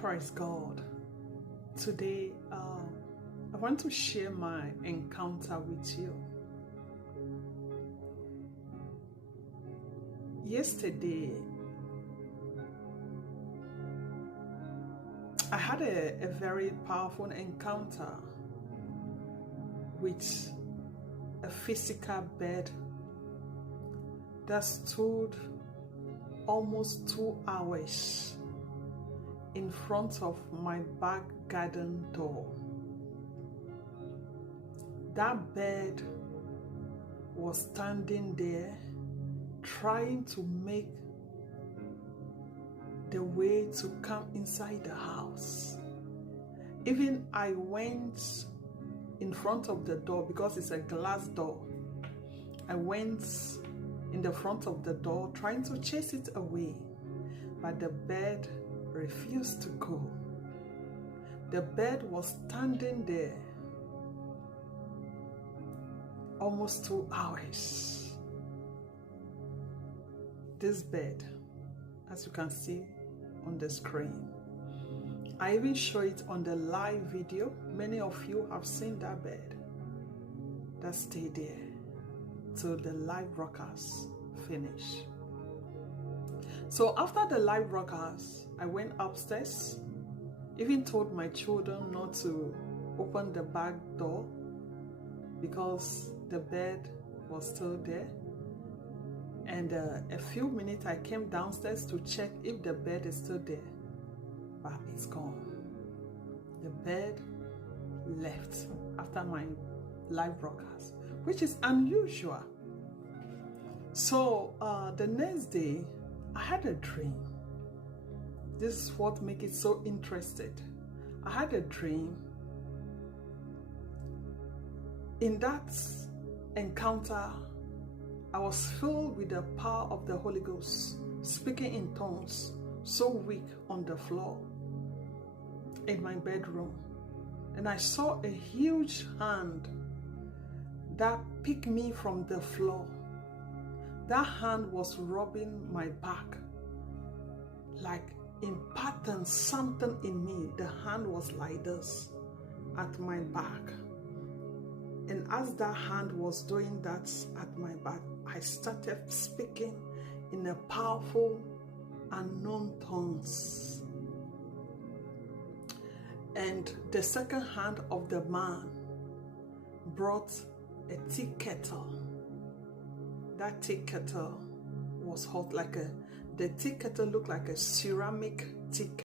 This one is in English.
Praise God. Today, I want to share my encounter with you. Yesterday, I had a very powerful encounter with a physical bed that stood almost 2 hours in front of my back garden door. That bed was standing there trying to make the way to come inside the house. Even I went in front of the door because it's a glass door. I went in the front of the door trying to chase it away, but the bed refused to go. The bed was standing there almost 2 hours. This bed, as you can see on the screen, I even show it on the live video. Many of you have seen that bed that stayed there till the live broadcast finish. So after the live broadcast, I went upstairs, even told my children not to open the back door because the bed was still there. And a few minutes I came downstairs to check if the bed is still there, but it's gone. The bed left after my live broadcast, which is unusual. So the next day, I had a dream. This is what makes it so interesting. I had a dream. In that encounter, I was filled with the power of the Holy Ghost, speaking in tongues, so weak on the floor in my bedroom. And I saw a huge hand that picked me from the floor. That hand was rubbing my back, like imparting something in me. The hand was like this at my back. And as that hand was doing that at my back, I started speaking in a powerful, unknown tongues. And the second hand of the man brought a tea kettle. That tea kettle was hot, the tea kettle looked like a ceramic tea kettle.